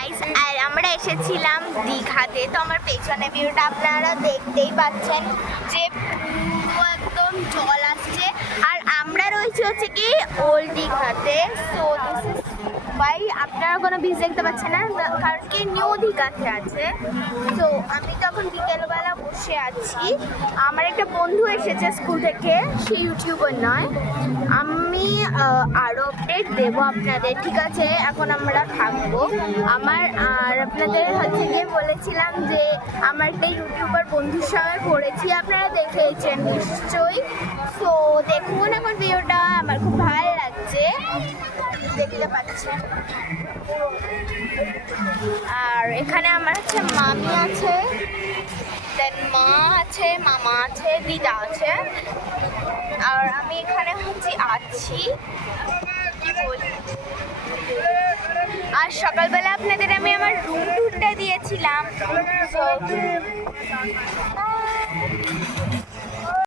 Guys, আর আমরা এসেছিলাম দীঘাতে। তো আমার পেছনে ভিউটা আপনারা দেখতেই পাচ্ছেন যে পুরো একদম জল আসছে। আর আমরা রয়েছি হচ্ছে কি ওল্ড দীঘাতে। সো দিস ইজ ভাই আপনারা কোনো বিচ দেখতে পাচ্ছেন না, কারণ কি নিউ দীঘাতে আছে। তো আমি তখন বিকেলবেলা বসে আছি, আমার একটা বন্ধু এসেছে স্কুল থেকে, সে ইউটিউবার নয়। আমি আরও আপডেট দেবো আপনাদের, ঠিক আছে? এখন আমরা থাকবো আর আপনাদের হচ্ছে গিয়ে বলেছিলাম যে আমার একটা ইউটিউবার বন্ধুর সঙ্গে করেছি, আপনারা দেখেছেন নিশ্চয়ই। তো দেখুন এখন ভিডিওটা, আমার খুব ভালো লাগছে, দেখতে পাচ্ছেন। আর এখানে আমার হচ্ছে মামি আছে, দেন মা আছে, মামা আছে, দিদা আছে, আর আমি এখানে হচ্ছে আছি। কি বলি, আর সকালবেলা আপনাদের আমি আমার রুম টুরটা দিয়েছিলাম।